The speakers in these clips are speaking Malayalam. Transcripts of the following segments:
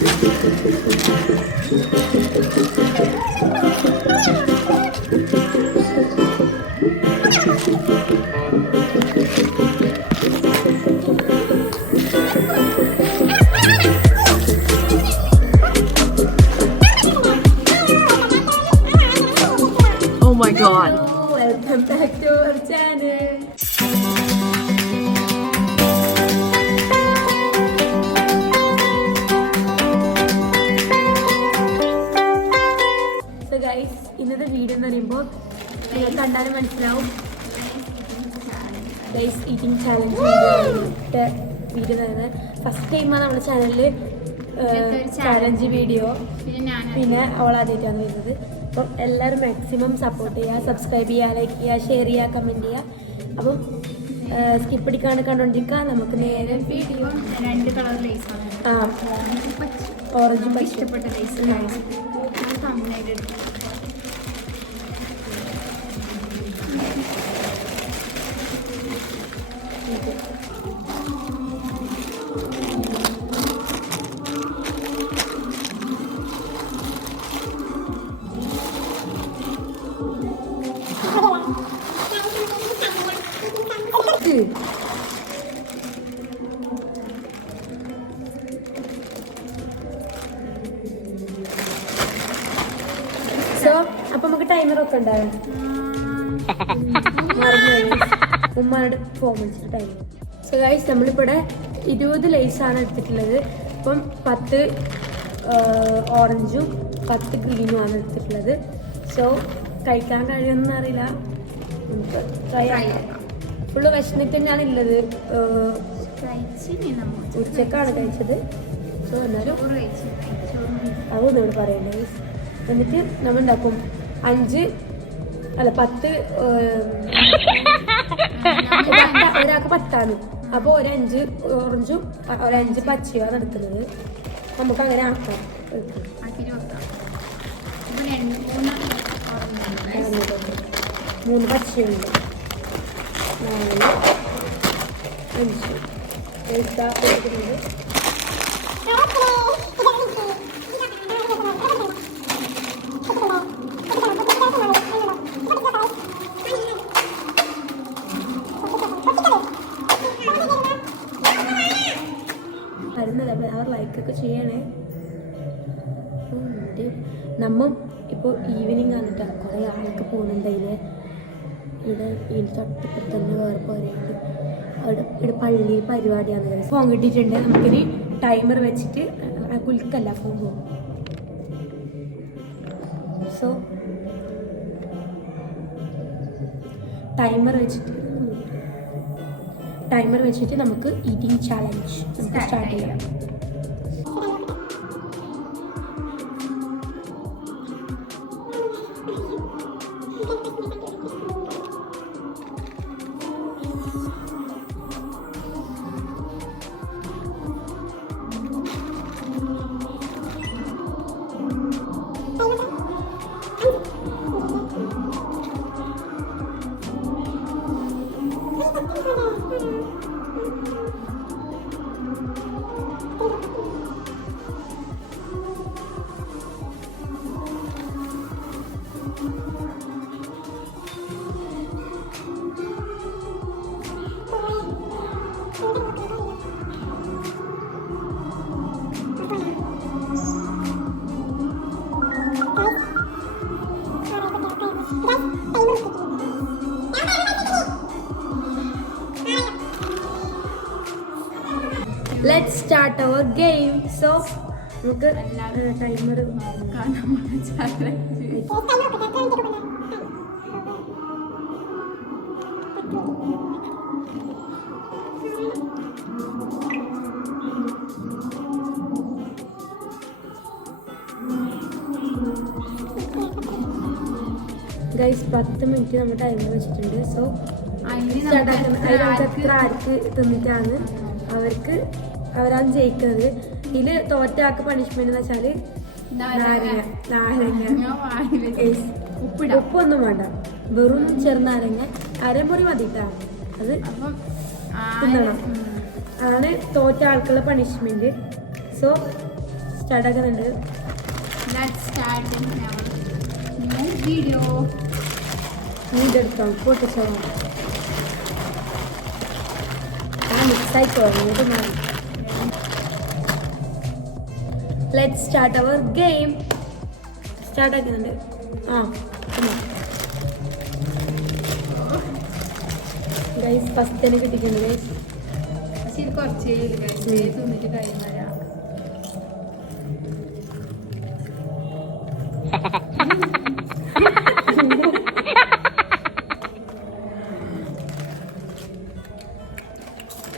Oh my god. Welcome back to our channel. So guys, ഇന്നത്തെ വീഡിയോ എന്ന് പറയുമ്പോൾ നിങ്ങൾ കണ്ടാലും മനസ്സിലാവും ഗൈസ് ഈറ്റിംഗ് ചാലഞ്ച് വീഡിയോ തന്നെ ഫസ്റ്റ് ടൈമാണ് നമ്മുടെ ചാനലിൽ ചാലഞ്ച് വീഡിയോ. പിന്നെ അവൾ ആദ്യമായിട്ടാണ് വരുന്നത്. അപ്പം എല്ലാവരും മാക്സിമം സപ്പോർട്ട് ചെയ്യുക, സബ്സ്ക്രൈബ് ചെയ്യുക, ലൈക്ക് ചെയ്യുക, ഷെയർ ചെയ്യുക, കമൻറ്റ് ചെയ്യുക. അപ്പം സ്കിപ്പ് അടിക്കാണ്ട് കണ്ടുകൊണ്ടിരിക്കുക. നമുക്ക് നേരെ വീഡിയോ. 2 കളർ ലേസാണ്. ഓറഞ്ചും പച്ച ഇഷ്ടപ്പെട്ട ലേസ് സോ അപ്പൊ നമുക്ക് ടൈമർ ഒക്കെ ഉണ്ടാവും. ഉമ്മാനോട് ഫോൺ വിളിച്ചിട്ട് ടൈമർ. സോ ഗൈസ് നമ്മളിവിടെ 20 ലേസാണ് എടുത്തിട്ടുള്ളത്. അപ്പം 10 ഓറഞ്ചും 10 ഗ്രീനുമാണ് എടുത്തിട്ടുള്ളത്. സോ കഴിക്കാൻ കഴിയുമെന്ന് അറിയില്ല, നമുക്ക് ട്രൈ ചെയ്യാം. ഫുള്ള് വിശന്നിട്ട് തന്നെയാണ് ഉള്ളത്. ഉച്ചക്കാണ് കഴിച്ചത്. സോ എന്നാലും അതൊന്നും ഇവിടെ പറയണ്ടേ. എന്നിട്ട് നമ്മൾ ഉണ്ടാക്കും 10 ഒരാൾക്ക് 10ആണ്. അപ്പോൾ 5 ഓറഞ്ചും 5 പച്ചയാണ് എടുക്കുന്നത്. നമുക്ക് അങ്ങനെ ആക്കാം. 3 പച്ചയുണ്ട്, 4 5 എടുക്കുന്നത്. അവർ ലൈക്കൊക്കെ ചെയ്യണേ. നമ്മ ഇപ്പോൾ ഈവനിങ് ആണിട്ടാ കുറേ ആളൊക്കെ പോകുന്നുണ്ട്. ഇവിടെ തൊട്ടിപ്പുറത്ത് തന്നെ വേറെ പോലെയുണ്ട്. ഇവിടെ പള്ളി പരിപാടിയാണ്. ഫോൺ കിട്ടിയിട്ടുണ്ട്. നമുക്കൊരു ടൈമർ വെച്ചിട്ട് കുൽക്കല്ല ഫോൺ പോകും. സോ ടൈമർ വെച്ചിട്ട് നമുക്ക് ഈറ്റിംഗ് ചാലഞ്ച് നമുക്ക് സ്റ്റാർട്ട് ചെയ്യാം. Let's start our game. So, നമുക്ക് ടൈമർ ഗൈസ് 10 മിനിറ്റ് നമ്മൾ ടൈമർ വെച്ചിട്ടുണ്ട്. സോ എത്ര ആർക്ക് തിന്നിട്ടാണ് അവരാണ് ജയിക്കുന്നത്. ഇതിൽ തോറ്റാക്ക് പണിഷ്മെന്റ് എന്ന് വെച്ചാല് നാരങ്ങ ഉപ്പൊന്നും വേണ്ട, വെറും ചെറുനാരങ്ങ അരമുറി മതിട്ടാ. അത് തിന്നണം. അതാണ് തോറ്റ ആൾക്കുള്ള പണിഷ്മെന്റ്. സോ സ്റ്റാർട്ടാക്കുന്നുണ്ട്. വീഡിയോ നീ ഇതെടുക്കാം പൊട്ടിച്ചോ മിക്സായിക്കോ അങ്ങോട്ട് മാറി. Let's start our game. സ്റ്റാർട്ടാക്കുന്നുണ്ട്. ഗൈസ് ഫസ്റ്റ് തന്നെ കിട്ടിക്കുന്നു ഗൈസ്. പക്ഷെ ഇത് കുറച്ചേ തിന്നിട്ട് കഴിഞ്ഞാൽ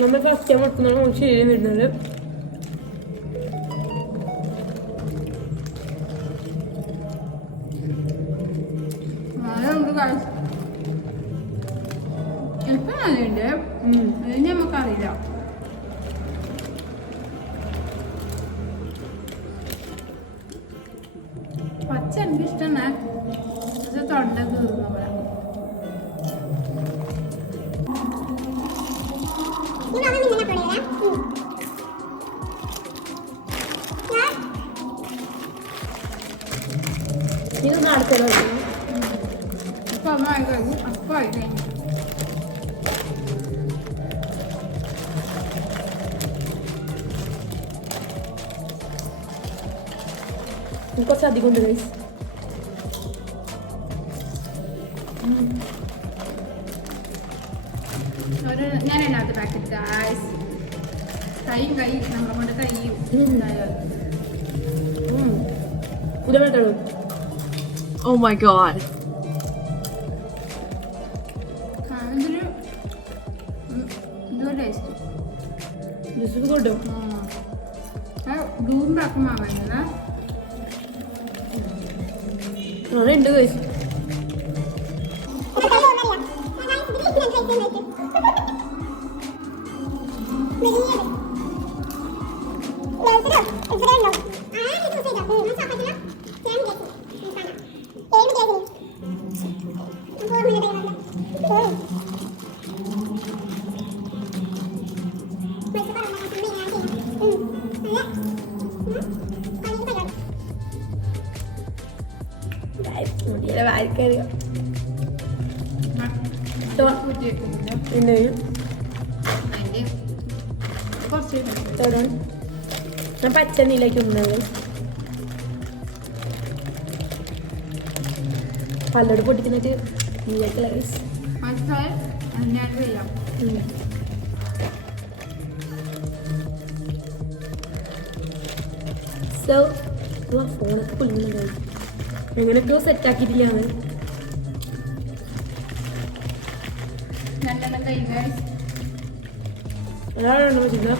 നമ്മൾ ഫസ്റ്റ് ടൈം എടുക്കുന്ന ശരി വരുന്നത്. ഇപ്പം നല്ലുണ്ട്. അത് നമുക്കറിയില്ല. പച്ച എനിക്ക് ഇഷ്ടമാണ്. പക്ഷെ തൊണ്ട തീർന്ന പോലെ. ഇത് നടക്കലോ അപ്പം അമ്മ ആയി കഴിഞ്ഞു. അപ്പം ആയി കഴിഞ്ഞു. കുറച്ച് അധികം ഉണ്ട് ഗൈസ്. ഞാൻ രണ്ടാമത്തെ പാക്കറ്റ് ഗായ്സ്. കൈ നമ്മളെ കൊണ്ട് കൈയും ഇതേപോലത്തുള്ളൂ. Oh my god. ഇതൊരു ടേസ്റ്റ് ജ്യൂസ് കൊണ്ടു. ഡൂറിൻ്റെ മാങ്ങ ഉണ്ട് ഗൈസ്. വാരിക്കറിയോ പിന്നെ ഞാൻ പച്ച നീലേക്ക് ഉള്ളത് പല്ലോട് പൊട്ടിക്കുന്നിട്ട് നീലേക്ക് റൈസ്. സോ ഫോണൊക്കെ പൊളിഞ്ഞുണ്ടായി. എങ്ങനെയൊക്കെയോ സെറ്റാക്കിയിട്ടില്ലാന്ന്. ഒരാളുണ്ടോ വെച്ചിട്ട്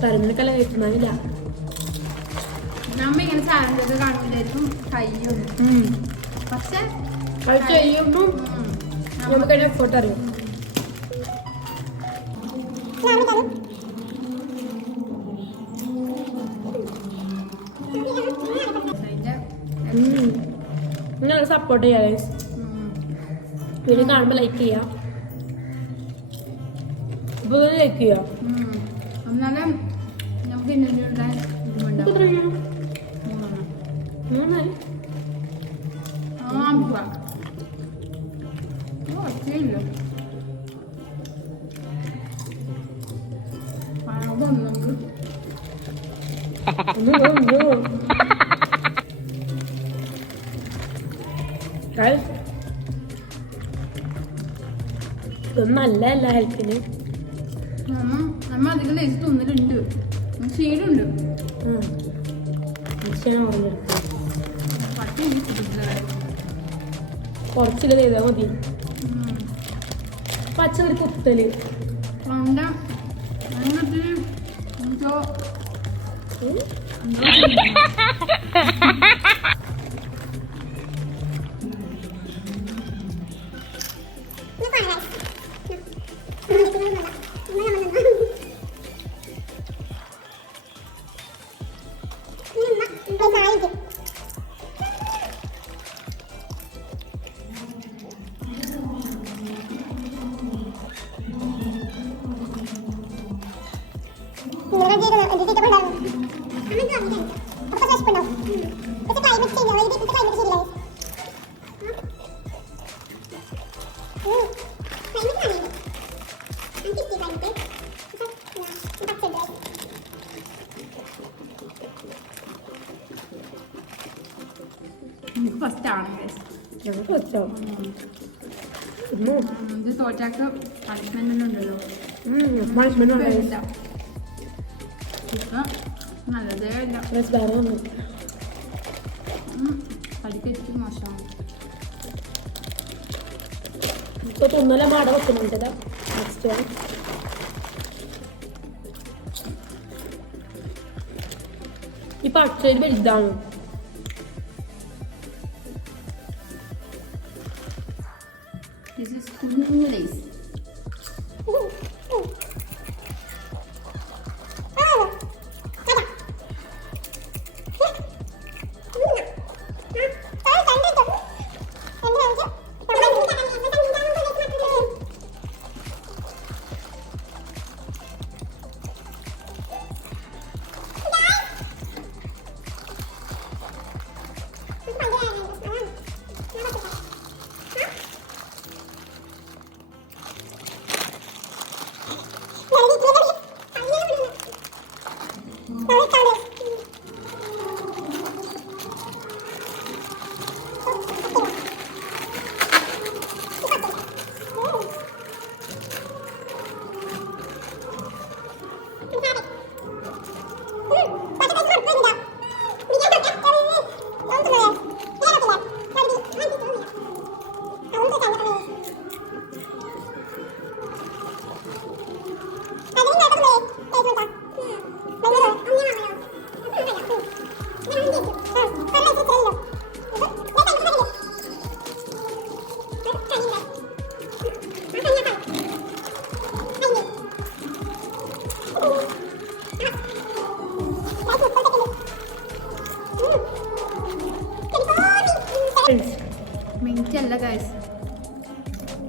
കരഞ്ഞിട്ടല്ല കഴിക്കുന്നില്ല. നമ്മ ഇങ്ങനെ സാധനങ്ങളൊക്കെ കാണുമ്പോഴായിരിക്കും കയ്യും. പക്ഷെ കഴിച്ച് കഴിയുമ്പോൾ നമുക്കതിന് എഫോർട്ട് അറിയാം. നിങ്ങൾ സപ്പോർട്ട് ചെയ്യാം ഗൈസ്. വീഡിയോ കാണുമ്പോൾ ലൈക്ക് ചെയ്യാം. ഇപ്പോൾ ലൈക്ക് ചെയ്യാം. എന്നാലും നമുക്ക് ഇന്നുണ്ടായി നല്ലതല്ല ഹെൽത്തിന്. നമ്മ അധികം ലേസ് തിന്നിട്ടുണ്ട്. ക്ഷീണുണ്ട്. കുറച്ചില്ല ചെയ്താൽ മതി. പച്ച ഒരു കുത്തല് എനിക്ക് ഫസ്റ്റ് ആണ് guys. ഞങ്ങൾക്ക് വെച്ചാവും ഇത് തോറ്റാക്ക് പണിഷ്മെന്റ് ഉണ്ടല്ലോ. പണിഷ്മെന്റ് ഇല്ല. ഇപ്പൊ നല്ലതേ ഇല്ല. പഠിക്കറ്റ് മോശമാണ്. ഇപ്പൊ തുന്നല മാട വെക്കുന്നുണ്ടല്ലോ. നെക്സ്റ്റ് ഇപ്പൊ അക്ഷരം വലുതാണ്. This is കുഞ്ഞു lace. മിനിറ്റ് അല്ല ഗൈസ്,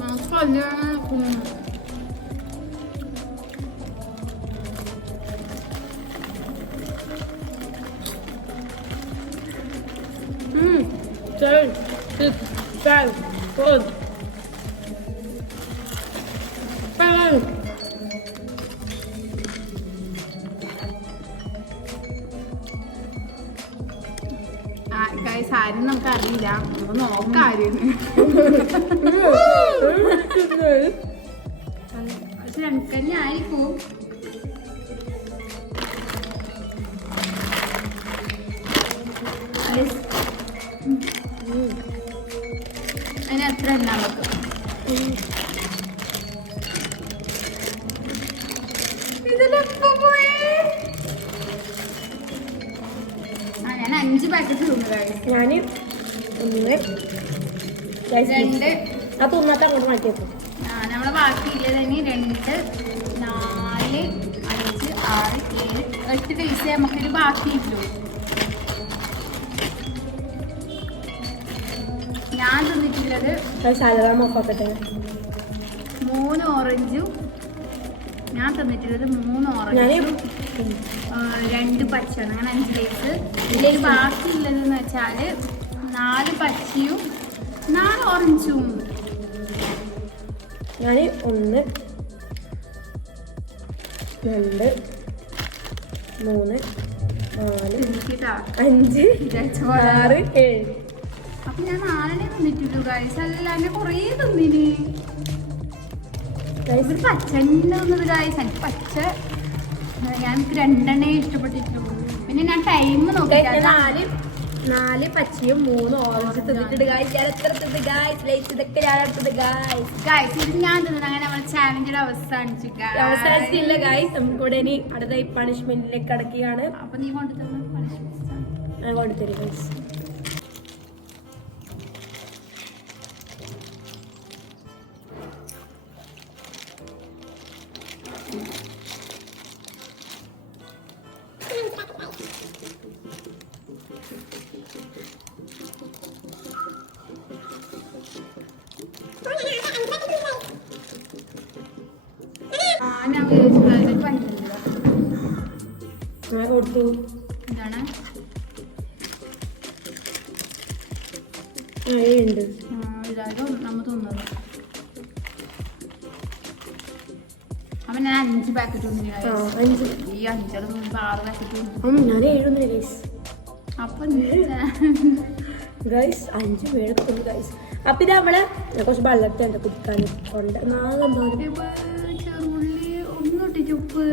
മാസമല്ല. ഗൈസ് ആരും നമുക്ക് അറിയില്ല, നമുക്ക് നോക്കാരും. പക്ഷെ എനിക്ക് തന്നെ ആയിരിക്കും. അതിന് അത്ര ഉണ്ട് നമുക്ക്. ഇതിലെപ്പോ പോയി? ഞാൻ 5 പാക്കറ്റ് തിന്നത്. ഞാന് 1 2 ആ തിന്നാത്ത അങ്ങോട്ട് മാറ്റിയേക്കും. നമ്മളെ ബാക്കിയില്ലതിന് 2 4 5 6 7 8 പൈസ നമുക്കൊരു ബാക്കിയിട്ടു. ഞാൻ തിന്നിട്ടുള്ളത് സാലറാമ ഒപ്പാക്കട്ടെ 3 ഓറഞ്ചും. ഞാൻ തിന്നിട്ടുള്ളത് 3 ഓറഞ്ചും 2 പച്ചയാണ്. അങ്ങനെ 5 ലൈസ്. ഇതിൽ ബാക്കിയുള്ളതെന്ന് വെച്ചാൽ 4 പച്ചയും 4 ഓറഞ്ചും. ഞാൻ 1 2 3 4 5 6 7. അപ്പൊ ഞാൻ 4 തിന്നിട്ടുള്ളൂ ഗൈസ്. അല്ലാണ്ട് കുറേ തിന്നിന്. ഒരു പച്ച തിന്നത് ഗൈസ്. എനിക്ക് പച്ച ഞാൻ 2 ഇഷ്ടപ്പെട്ടിട്ടുള്ളൂ. പിന്നെ ഞാൻ ടൈം നോക്കി 4 പച്ചയും 3 ഓറഞ്ച് തിന്നിട്ടുണ്ട് ഗൈസ്. ഞാൻ എത്ര തിന്നത് ഗൈസ്? ലൈറ്റ് ഇതൊക്കെ ഞാൻ എടുത്തത് ഗൈസ്. ഗൈസ് ഇത് ഞാൻ തിന്നത്. അങ്ങനെ നമ്മുടെ ചാലഞ്ചിയുടെ അവസാനിച്ചു. അവസാനിച്ചില്ല ഗൈസ്. നമുക്കിവിടെ ഇനി അടുത്ത പണിഷ്മെന്റിലേക്ക് കടക്കുകയാണ്. അപ്പൊ നീ കൊണ്ടുതന്ന പണിഷ്മെന്റ് ഞാൻ കൊണ്ടുതരും ഗൈസ്. ഞാൻ കൊടുത്തു. എന്താണ് ഉണ്ട് ഇതായാലും നമ്മൾ തിന്നത്. അപ്പൊ ഞാൻ 5 പാക്കറ്റ് അഞ്ച് ഈ 5 6 പാക്കറ്റ്. ഞാൻ 7 ഗൈസ്. അപ്പൊ ഗൈസ് 5 പേർക്കുണ്ട് ഗൈസ്. അപ്പം ഇത് നമ്മള് കുറച്ച് വെള്ളത്തുണ്ട് കുടിക്കാൻ കൊണ്ട് ചെറുള്ളി ഒന്നും ഇട്ടിട്ട് ഉപ്പ്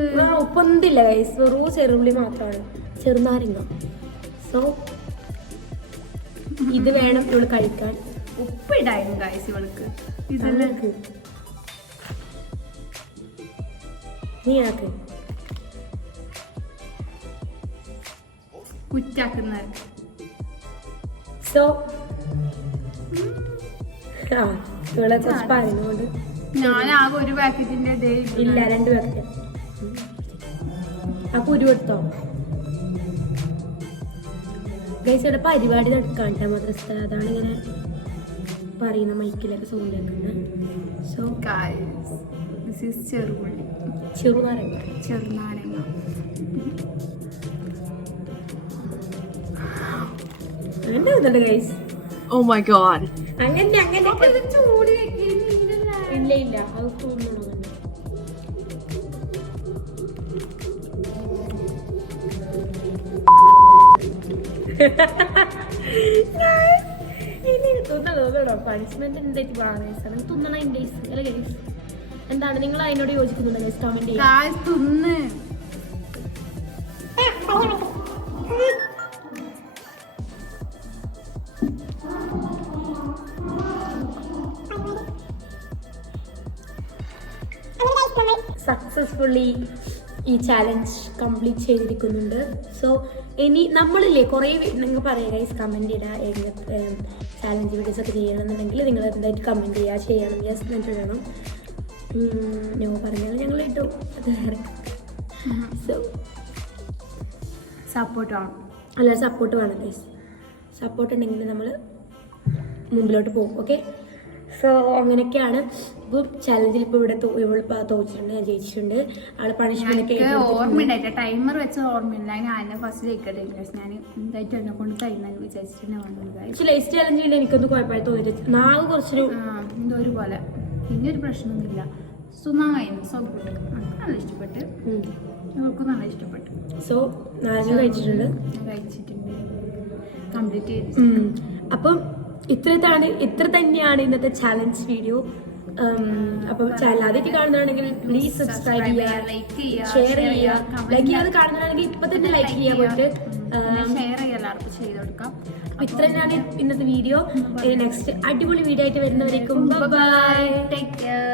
ഉപ്പൊന്നില്ല ഗൈസ്, വെറും ചെറുള്ളി മാത്രമാണ്, ചെറുനാരങ്ങ. സോ ഇത് വേണം ഇവള് കഴിക്കാൻ. ഉപ്പ് ഇടായിരുന്നു ഗൈസ് ഇവൾക്ക്. ഇതെനിക്ക് നീ ആക്ക് കുറ്റാക്കുന്നത്. സോ ആ ഇവളെ കുറച്ച് പറയുന്നോണ്ട് ഞാൻ ആകെ ഒരു പാക്കറ്റിന്റെ ഇല്ല 2 പാക്കറ്റ്. അപ്പൊ ഒരു കൊടുത്തോ ഗൈസ്? ഇവിടെ പരിപാടി നടക്കാണ്ട മദ്രസ, അതാണ് ഇങ്ങനെ പറയുന്ന മൈക്കിലൊക്കെ സൗണ്ട് കേൾക്കുന്നത്. സോ ചെറുപുള്ളി ചെറുനാരങ്ങ ചെറുനാരങ്ങ അങ്ങനെ വരുന്നുണ്ട് ഗൈസ്. Oh my god. അങ്ങനെ അങ്ങനെ ചൂട് ഇല്ല ഇല്ല അത് തോന്നുന്നു. പണിഷ്മെന്റ് എന്തായിട്ട് പറയുന്നത് തുന്നണ അല്ലേ ഗൈസ്? എന്താണ് നിങ്ങൾ അതിനോട് യോജിക്കുന്നുണ്ടോ ഗൈസ്? കമന്റ് ചെയ്യാം. തിന്ന് സക്സസ്ഫുള്ളി ഈ ചാലഞ്ച് കംപ്ലീറ്റ് ചെയ്തിരിക്കുന്നുണ്ട്. സോ ഇനി നമ്മളില്ലേ കുറേ നിങ്ങൾ പറയുക ഗൈസ്, കമൻറ്റ് ചെയ്യുക. ചാലഞ്ച് വീഡിയോസ് ഒക്കെ ചെയ്യണമെന്നുണ്ടെങ്കിൽ നിങ്ങൾ എന്തായിട്ട് കമൻറ്റ് ചെയ്യുക, ചെയ്യണം, യെസ് എന്നിട്ട് വേണം. ഞങ്ങൾ പറഞ്ഞാൽ ഞങ്ങൾ ഇട്ടു, അത് വേറെ. സോ സപ്പോർട്ട് വേണം, അല്ല സപ്പോർട്ട് വേണം ഗൈസ്. സപ്പോർട്ട് ഉണ്ടെങ്കിൽ നമ്മൾ മുമ്പിലോട്ട് പോകും. ഓക്കെ, സോ അങ്ങനെയൊക്കെയാണ്. ഇപ്പോൾ ചാലഞ്ചിൽ ഇപ്പോൾ ഇവിടെ തോച്ചിട്ടുണ്ട്, ഞാൻ ജയിച്ചിട്ടുണ്ട്. ആള് പണിഷ്മെന്റ് ഓർമ്മയുണ്ടായിട്ട് ടൈമർ വെച്ച ഓർമ്മയില്ല. ഞാൻ ഫസ്റ്റ് ജയിക്കട്ടെ, ഞാൻ എന്തായിട്ട് എന്നെ കൊണ്ട് തരുന്നെന്ന് വിചാരിച്ചിട്ട് ലേസ്റ്റ് ചാലഞ്ചിൽ എനിക്കൊന്നും കുഴപ്പമായി തോന്നിയിട്ട് നാവ് കുറച്ചൊരു എന്തോ ഒരു പോലെ. പിന്നെ ഒരു പ്രശ്നമൊന്നുമില്ല, സുഖമായിരുന്നു. സോ ഗുഡ്, എനിക്ക് നല്ല ഇഷ്ടപ്പെട്ട്, ഇവർക്കും നല്ല ഇഷ്ടപ്പെട്ടു. സോ നാരങ്ങ കഴിച്ചിട്ടുണ്ട്, കംപ്ലീറ്റ് ചെയ്ത്. അപ്പം ഇത്ര തന്നെയാണ് ഇന്നത്തെ ചാലഞ്ച് വീഡിയോ. അപ്പം ചാനൽ ആദ്യമായിട്ട് കാണുന്നതാണെങ്കിൽ പ്ലീസ് സബ്സ്ക്രൈബ് ചെയ്യുക, ഷെയർ ചെയ്യുക. ലൈക്ക് ചെയ്യാതെ കാണുന്നതാണെങ്കിൽ ഇപ്പൊ തന്നെ ലൈക്ക് ചെയ്യാൻ പോയിട്ട് ഷെയർ ചെയ്യാൻ ചെയ്ത് കൊടുക്കാം. ഇത്ര തന്നെയാണ് ഇന്നത്തെ വീഡിയോ. നെക്സ്റ്റ് അടിപൊളി വീഡിയോ ആയിട്ട് വരുന്നവരേക്കും ബൈ, ടേക്ക് കെയർ.